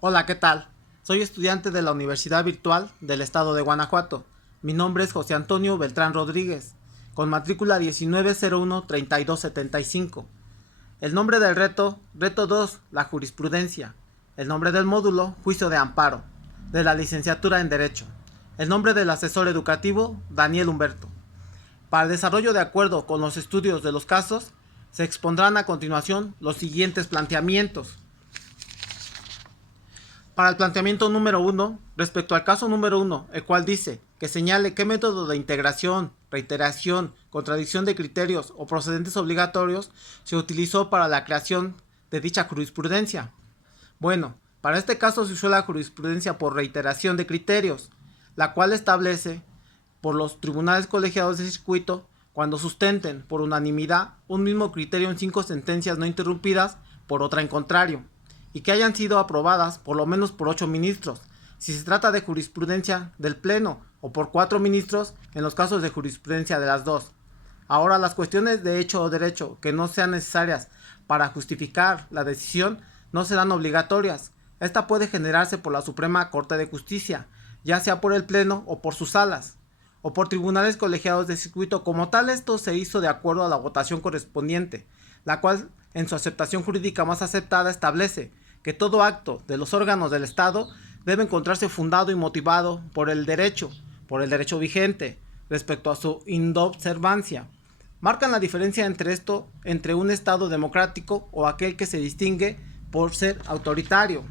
Hola, ¿qué tal? Soy estudiante de la Universidad Virtual del Estado de Guanajuato. Mi nombre es José Antonio Beltrán Rodríguez, con matrícula 1901-3275. El nombre del reto 2, la jurisprudencia. El nombre del módulo, juicio de amparo, de la licenciatura en Derecho. El nombre del asesor educativo, Daniel Humberto. Para el desarrollo de acuerdo con los estudios de los casos, se expondrán a continuación los siguientes planteamientos. Para el planteamiento número 1, respecto al caso número 1, el cual dice que señale qué método de integración, reiteración, contradicción de criterios o procedentes obligatorios se utilizó para la creación de dicha jurisprudencia. Bueno, para este caso se usó la jurisprudencia por reiteración de criterios, la cual establece por los tribunales colegiados de circuito cuando sustenten por unanimidad un mismo criterio en 5 sentencias no interrumpidas por otra en contrario, y que hayan sido aprobadas por lo menos por 8 ministros, si se trata de jurisprudencia del Pleno, o por 4 ministros en los casos de jurisprudencia de las dos. Ahora, las cuestiones de hecho o derecho que no sean necesarias para justificar la decisión no serán obligatorias. Esta puede generarse por la Suprema Corte de Justicia, ya sea por el Pleno o por sus salas, o por tribunales colegiados de circuito. Como tal, esto se hizo de acuerdo a la votación correspondiente, la cual, en su aceptación jurídica más aceptada, establece que todo acto de los órganos del Estado debe encontrarse fundado y motivado por el derecho vigente, respecto a su inobservancia. Marcan la diferencia entre un Estado democrático o aquel que se distingue por ser autoritario.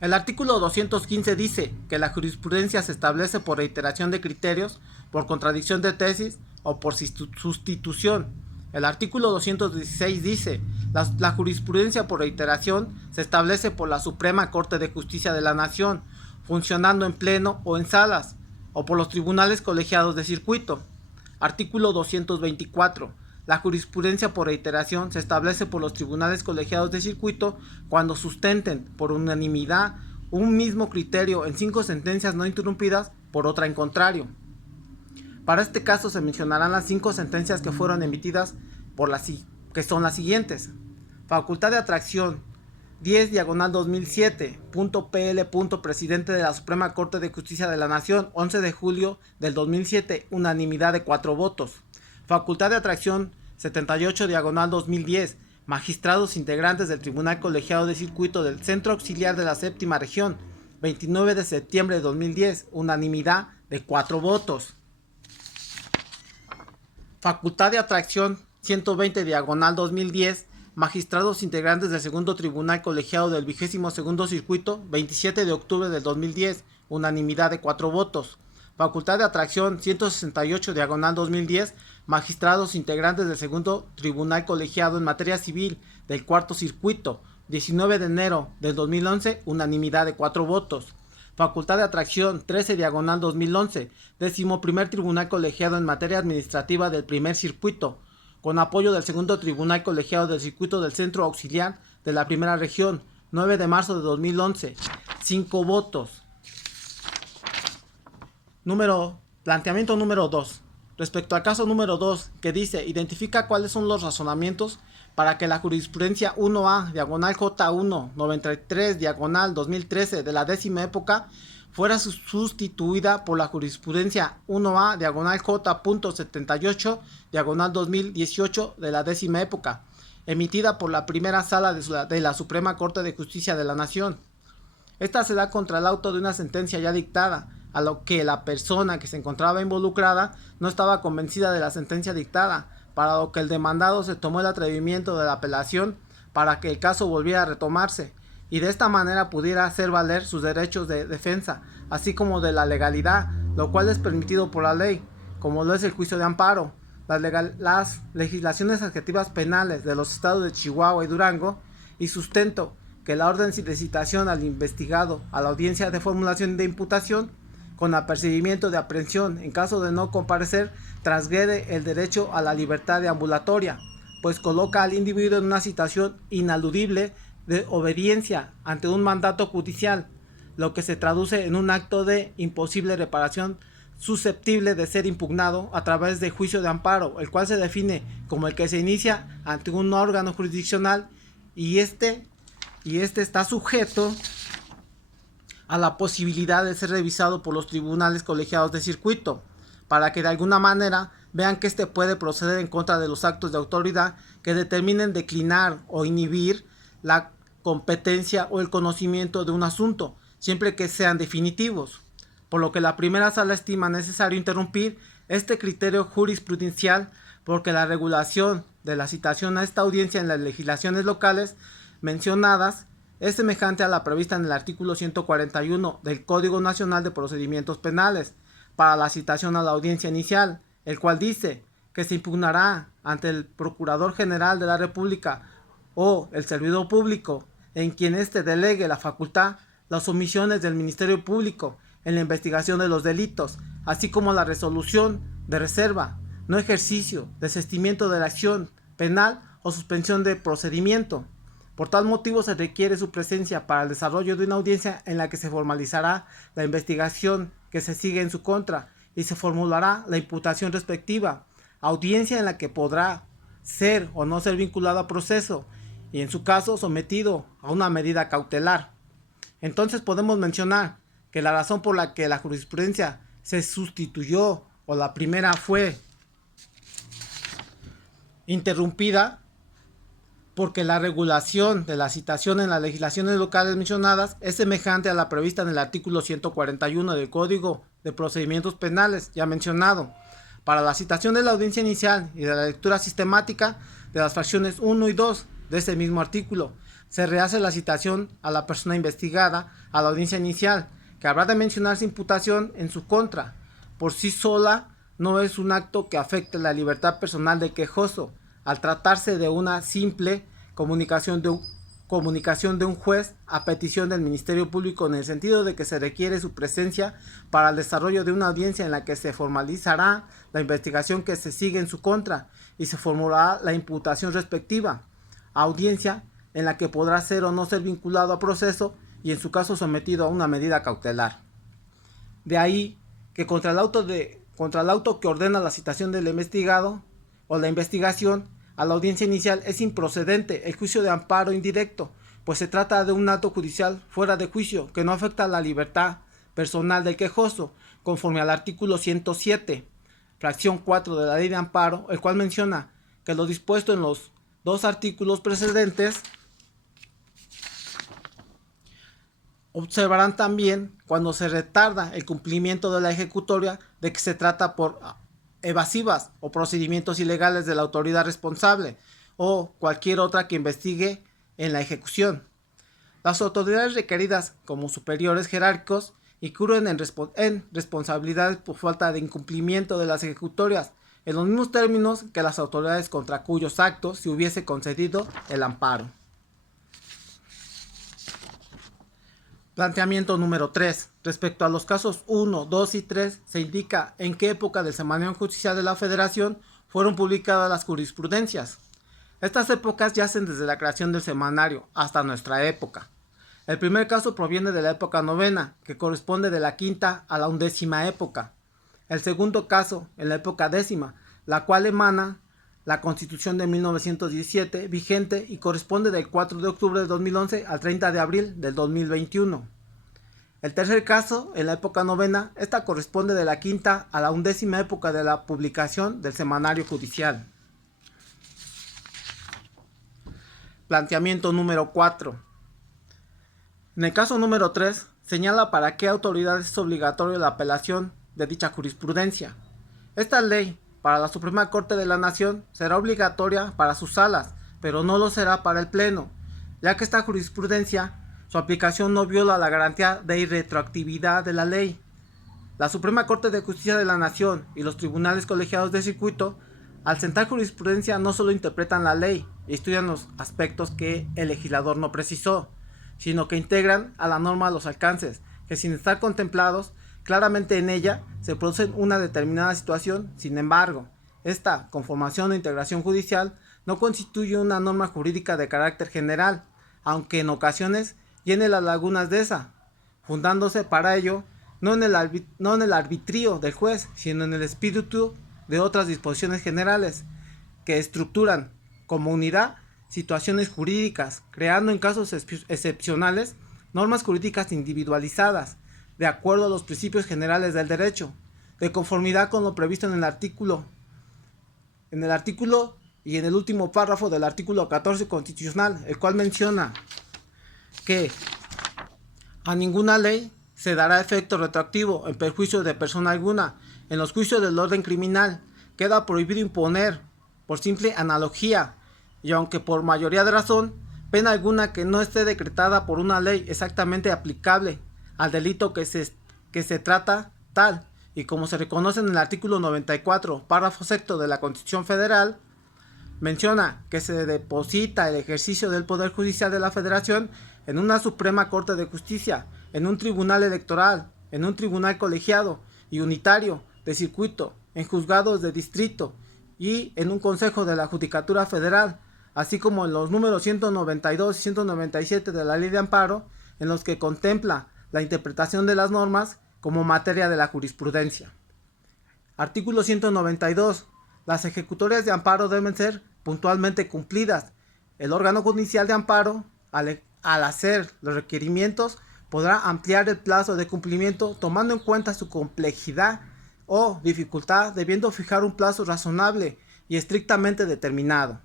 El artículo 215 dice que la jurisprudencia se establece por reiteración de criterios, por contradicción de tesis o por sustitución. El artículo 216 dice la jurisprudencia por reiteración se establece por la Suprema Corte de Justicia de la Nación, funcionando en pleno o en salas, o por los tribunales colegiados de circuito. Artículo 224. La jurisprudencia por reiteración se establece por los tribunales colegiados de circuito cuando sustenten por unanimidad un mismo criterio en 5 sentencias no interrumpidas por otra en contrario. Para este caso se mencionarán las 5 sentencias que fueron emitidas que son las siguientes. Facultad de atracción 10/2007, .pl. Presidente de la Suprema Corte de Justicia de la Nación, 11 de julio del 2007, unanimidad de 4 votos. Facultad de atracción 78/2010, magistrados integrantes del Tribunal Colegiado de Circuito del Centro Auxiliar de la Séptima Región, 29 de septiembre de 2010, unanimidad de 4 votos. Facultad de atracción 120/2010, magistrados integrantes del Segundo Tribunal Colegiado del 22º Circuito, 27 de octubre del 2010, unanimidad de 4 votos. Facultad de atracción 168/2010, magistrados integrantes del Segundo Tribunal Colegiado en Materia Civil del Cuarto Circuito, 19 de enero del 2011, unanimidad de 4 votos. Facultad de atracción 13/2011, 11º Tribunal Colegiado en Materia Administrativa del Primer Circuito, con apoyo del Segundo Tribunal Colegiado del Circuito del Centro Auxiliar de la Primera Región, 9 de marzo de 2011, 5 votos. Planteamiento número 2. Respecto al caso número 2, que dice, identifica cuáles son los razonamientos para que la jurisprudencia 1A/J1 93/2013 de la 10ª época fuera sustituida por la jurisprudencia 1A/J.78/2018 de la 10ª época, emitida por la primera sala de la Suprema Corte de Justicia de la Nación. Esta se da contra el auto de una sentencia ya dictada, a lo que la persona que se encontraba involucrada no estaba convencida de la sentencia dictada, para lo que el demandado se tomó el atrevimiento de la apelación para que el caso volviera a retomarse, y de esta manera pudiera hacer valer sus derechos de defensa, así como de la legalidad, lo cual es permitido por la ley, como lo es el juicio de amparo. Las legislaciones adjetivas penales de los estados de Chihuahua y Durango, y sustento que la orden de citación al investigado a la audiencia de formulación de imputación, con apercibimiento de aprehensión en caso de no comparecer, transgrede el derecho a la libertad deambulatoria, pues coloca al individuo en una situación inaludible de obediencia ante un mandato judicial, lo que se traduce en un acto de imposible reparación susceptible de ser impugnado a través de juicio de amparo, el cual se define como el que se inicia ante un órgano jurisdiccional y este y este está sujeto a la posibilidad de ser revisado por los tribunales colegiados de circuito, para que de alguna manera vean que éste puede proceder en contra de los actos de autoridad que determinen declinar o inhibir la competencia o el conocimiento de un asunto, siempre que sean definitivos. Por lo que la primera sala estima necesario interrumpir este criterio jurisprudencial porque la regulación de la citación a esta audiencia en las legislaciones locales mencionadas es semejante a la prevista en el artículo 141 del Código Nacional de Procedimientos Penales para la citación a la audiencia inicial, el cual dice que se impugnará ante el Procurador General de la República o el servidor público en quien éste delegue la facultad las omisiones del Ministerio Público en la investigación de los delitos, así como la resolución de reserva, no ejercicio, desistimiento de la acción penal o suspensión de procedimiento. Por tal motivo se requiere su presencia para el desarrollo de una audiencia en la que se formalizará la investigación que se sigue en su contra y se formulará la imputación respectiva, audiencia en la que podrá ser o no ser vinculado a proceso y en su caso sometido a una medida cautelar. Entonces podemos mencionar que la razón por la que la jurisprudencia se sustituyó o la primera fue interrumpida porque la regulación de la citación en las legislaciones locales mencionadas es semejante a la prevista en el artículo 141 del Código de Procedimientos Penales ya mencionado, para la citación de la audiencia inicial y de la lectura sistemática de las fracciones 1 y 2 de ese mismo artículo. Se rehace la citación a la persona investigada a la audiencia inicial, que habrá de mencionarse imputación en su contra. Por sí sola no es un acto que afecte la libertad personal del quejoso, al tratarse de una simple comunicación de un juez a petición del Ministerio Público, en el sentido de que se requiere su presencia para el desarrollo de una audiencia en la que se formalizará la investigación que se sigue en su contra y se formulará la imputación respectiva, audiencia en la que podrá ser o no ser vinculado a proceso y en su caso sometido a una medida cautelar. De ahí que contra el auto que ordena la citación del investigado o la investigación a la audiencia inicial es improcedente el juicio de amparo indirecto, pues se trata de un acto judicial fuera de juicio que no afecta a la libertad personal del quejoso, conforme al artículo 107, fracción 4 de la Ley de Amparo, el cual menciona que lo dispuesto en los dos artículos precedentes observarán también cuando se retarda el cumplimiento de la ejecutoria de que se trata por evasivas o procedimientos ilegales de la autoridad responsable o cualquier otra que investigue en la ejecución. Las autoridades requeridas como superiores jerárquicos incurren en responsabilidades por falta de incumplimiento de las ejecutorias en los mismos términos que las autoridades contra cuyos actos se hubiese concedido el amparo. Planteamiento número 3. Respecto a los casos 1, 2 y 3, se indica en qué época del Semanario Judicial de la Federación fueron publicadas las jurisprudencias. Estas épocas yacen desde la creación del semanario hasta nuestra época. El primer caso proviene de la época novena, que corresponde de la quinta a la 11ª época. El segundo caso, en la época décima, la cual emana la Constitución de 1917, vigente y corresponde del 4 de octubre de 2011 al 30 de abril del 2021. El tercer caso, en la época novena, esta corresponde de la quinta a la 11ª época de la publicación del Semanario Judicial. Planteamiento número 4. En el caso número 3, señala para qué autoridades es obligatoria la apelación de dicha jurisprudencia. Esta ley para la Suprema Corte de la Nación será obligatoria para sus salas, pero no lo será para el Pleno, ya que esta jurisprudencia, su aplicación no viola la garantía de irretroactividad de la ley. La Suprema Corte de Justicia de la Nación y los tribunales colegiados de circuito, al sentar jurisprudencia, no solo interpretan la ley y estudian los aspectos que el legislador no precisó, sino que integran a la norma los alcances, que sin estar contemplados claramente en ella se produce una determinada situación. Sin embargo, esta conformación o integración judicial no constituye una norma jurídica de carácter general, aunque en ocasiones llene las lagunas de esa, fundándose para ello no en el arbitrio del juez, sino en el espíritu de otras disposiciones generales que estructuran como unidad situaciones jurídicas, creando en casos excepcionales normas jurídicas individualizadas, de acuerdo a los principios generales del derecho, de conformidad con lo previsto en el artículo y en el último párrafo del artículo 14 constitucional, el cual menciona que a ninguna ley se dará efecto retroactivo en perjuicio de persona alguna. En los juicios del orden criminal queda prohibido imponer, por simple analogía, y aunque por mayoría de razón, pena alguna que no esté decretada por una ley exactamente aplicable al delito que se trata tal, y como se reconoce en el artículo 94, párrafo sexto de la Constitución Federal, menciona que se deposita el ejercicio del Poder Judicial de la Federación en una Suprema Corte de Justicia, en un tribunal electoral, en un tribunal colegiado y unitario de circuito, en juzgados de distrito y en un Consejo de la Judicatura Federal, así como en los números 192 y 197 de la Ley de Amparo, en los que contempla la interpretación de las normas como materia de la jurisprudencia. Artículo 192. Las ejecutorias de amparo deben ser puntualmente cumplidas. El órgano judicial de amparo, al hacer los requerimientos, podrá ampliar el plazo de cumplimiento tomando en cuenta su complejidad o dificultad, debiendo fijar un plazo razonable y estrictamente determinado.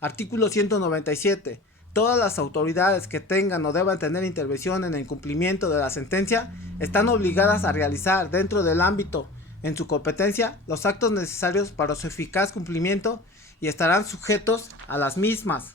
Artículo 197. Todas las autoridades que tengan o deban tener intervención en el cumplimiento de la sentencia están obligadas a realizar dentro del ámbito en su competencia los actos necesarios para su eficaz cumplimiento y estarán sujetos a las mismas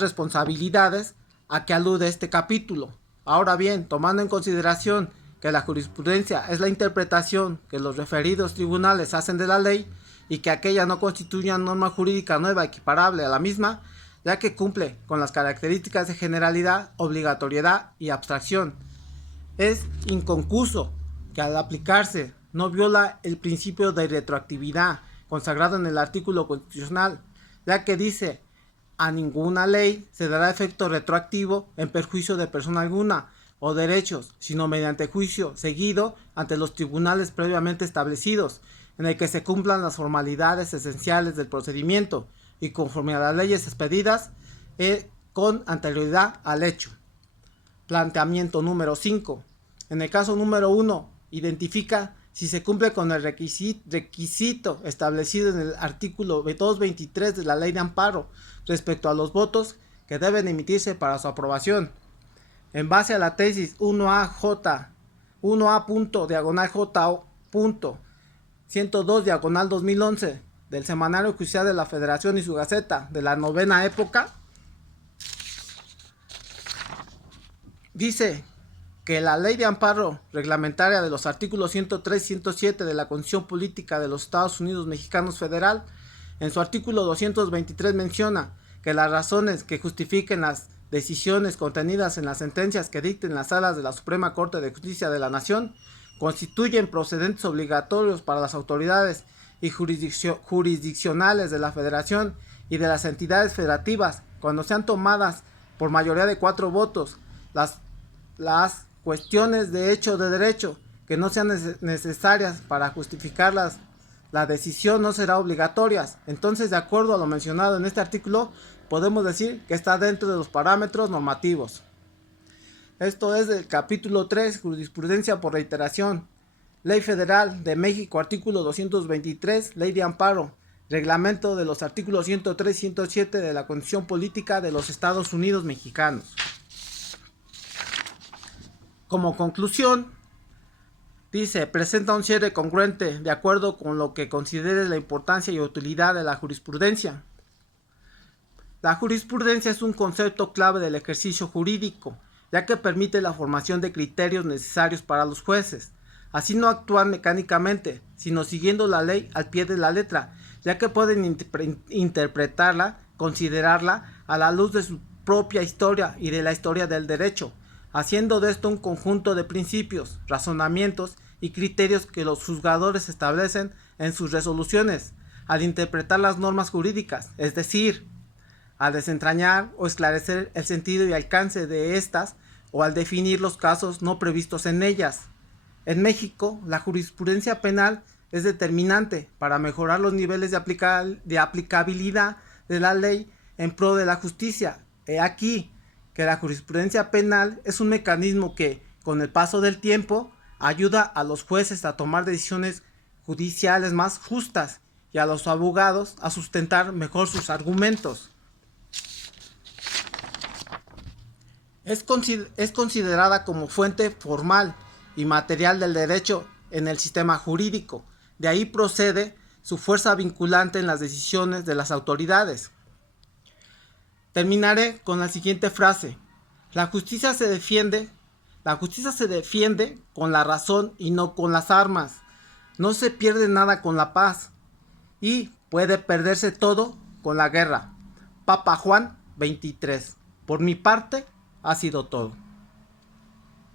responsabilidades a que alude este capítulo. Ahora bien, tomando en consideración que la jurisprudencia es la interpretación que los referidos tribunales hacen de la ley y que aquella no constituye una norma jurídica nueva equiparable a la misma, ya que cumple con las características de generalidad, obligatoriedad y abstracción. Es inconcuso que al aplicarse no viola el principio de retroactividad consagrado en el artículo constitucional, ya que dice: a ninguna ley se dará efecto retroactivo en perjuicio de persona alguna o derechos, sino mediante juicio seguido ante los tribunales previamente establecidos, en el que se cumplan las formalidades esenciales del procedimiento y conforme a las leyes expedidas con anterioridad al hecho. Planteamiento número 5. En el caso número 1, identifica si se cumple con el requisito establecido en el artículo 223 de la Ley de Amparo respecto a los votos que deben emitirse para su aprobación. En base a la tesis 1A.J.102/2011 del Semanario Oficial de la Federación y su Gaceta de la novena época, dice que la Ley de Amparo Reglamentaria de los artículos 103 y 107 de la Constitución Política de los Estados Unidos Mexicanos Federal, en su artículo 223 menciona que las razones que justifiquen las decisiones contenidas en las sentencias que dicten las salas de la Suprema Corte de Justicia de la Nación constituyen procedentes obligatorios para las autoridades y jurisdiccionales de la Federación y de las entidades federativas cuando sean tomadas por mayoría de 4 votos. Las cuestiones de hecho o de derecho que no sean necesarias para justificar la decisión no será obligatoria. Entonces, de acuerdo a lo mencionado en este artículo, podemos decir que está dentro de los parámetros normativos. Esto es del capítulo 3, jurisprudencia por reiteración. Ley Federal de México, artículo 223, Ley de Amparo, reglamento de los artículos 103 y 107 de la Constitución Política de los Estados Unidos Mexicanos. Como conclusión, dice: presenta un cierre congruente de acuerdo con lo que considere la importancia y utilidad de la jurisprudencia. La jurisprudencia es un concepto clave del ejercicio jurídico, ya que permite la formación de criterios necesarios para los jueces. Así no actúan mecánicamente, sino siguiendo la ley al pie de la letra, ya que pueden interpretarla, considerarla a la luz de su propia historia y de la historia del derecho, haciendo de esto un conjunto de principios, razonamientos y criterios que los juzgadores establecen en sus resoluciones al interpretar las normas jurídicas, es decir, al desentrañar o esclarecer el sentido y alcance de estas o al definir los casos no previstos en ellas. En México, la jurisprudencia penal es determinante para mejorar los niveles de aplicabilidad de la ley en pro de la justicia. He aquí que la jurisprudencia penal es un mecanismo que, con el paso del tiempo, ayuda a los jueces a tomar decisiones judiciales más justas y a los abogados a sustentar mejor sus argumentos. Es considerada como fuente formal y material del derecho en el sistema jurídico. De ahí procede su fuerza vinculante en las decisiones de las autoridades. Terminaré con la siguiente frase: la justicia se defiende con la razón y no con las armas. No se pierde nada con la paz y puede perderse todo con la guerra. Papa Juan 23. Por mi parte, ha sido todo.